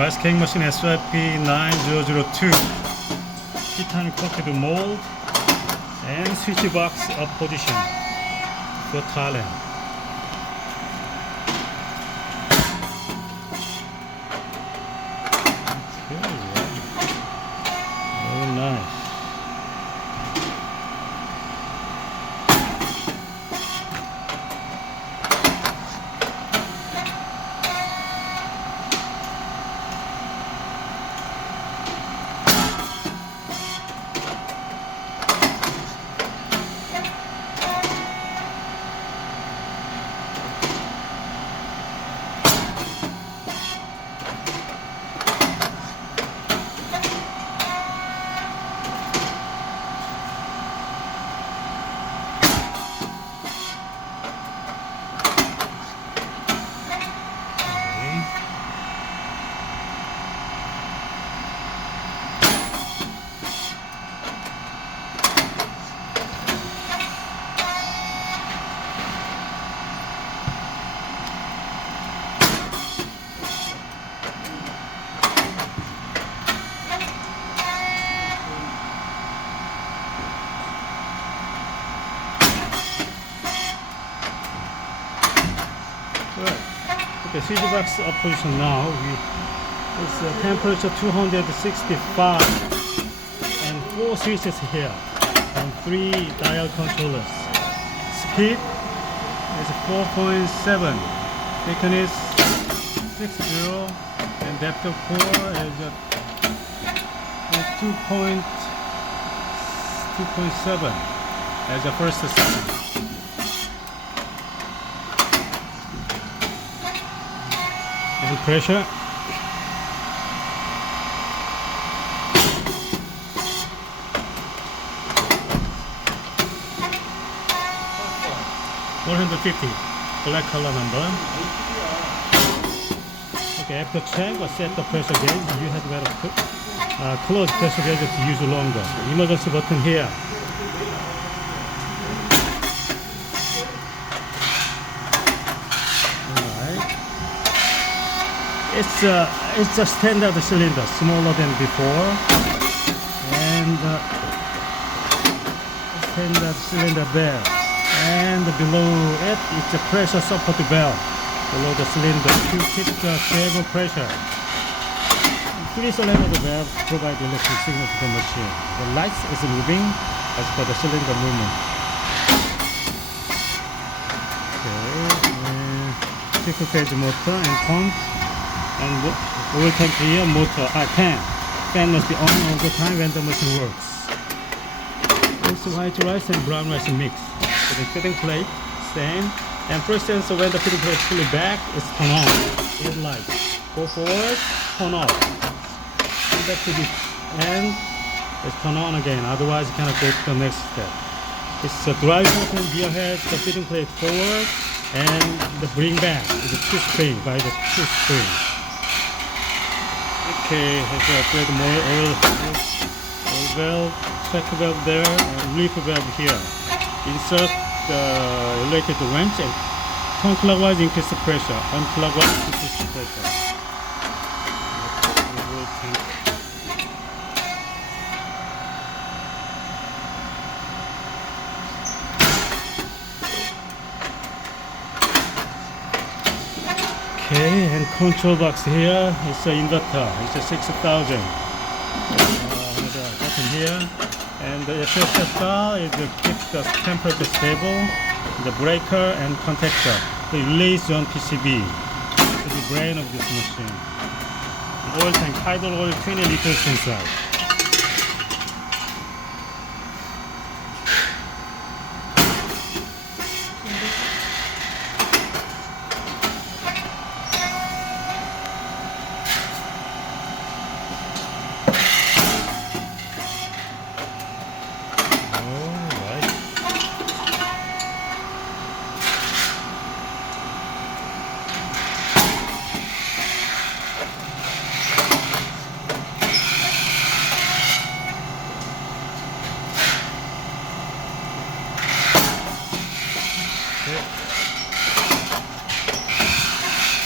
Rice cake machine SYP9002, Titanium Coated Moulds, and switch box up position for Thailand. Very nice. Okay, switch box up position now. It's temperature 265 and 4 switches here and 3 dial controllers. Speed is 4.7, thickness 60, and depth of core is 2.7 as a first setting. And pressure 450, black color number. Okay, after check or set the pressure gauge, you have to close pressure gauge to use longer. Emergency button here. It's a standard cylinder, smaller than before, and standard cylinder valve. And below it, it's a pressure support valve below the cylinder to keep the stable pressure. 3 cylinder valve provide electric signal to the machine. The light is moving as per the cylinder movement. Okay, 6-phase motor and pump. And oil tank here, motor, fan. Fan must be on all the time when the machine works. Also white rice and brown rice mix. So the fitting plate, same. And for instance, when the fitting plate is fully back, it's turn on. Red light. Go forward, turn off. Come back to the end, it's turn on again. Otherwise, you cannot go to the next step. It's a drive button, gear head, the fitting plate forward, and the bring back is a 2-spring by the 2-spring. Okay, has a bit more oil valve, check valve there, and leaf valve here. Insert the related wrench and turn clockwise, increase the pressure. Unclockwise, decrease the pressure. Okay, and control box here. It's an inverter. It's a 6000. Button here, and the SSR is to keep the temperature stable. The breaker and contactor. The relays on PCB. It's the brain of this machine. Oil tank, idle oil 20 liters inside.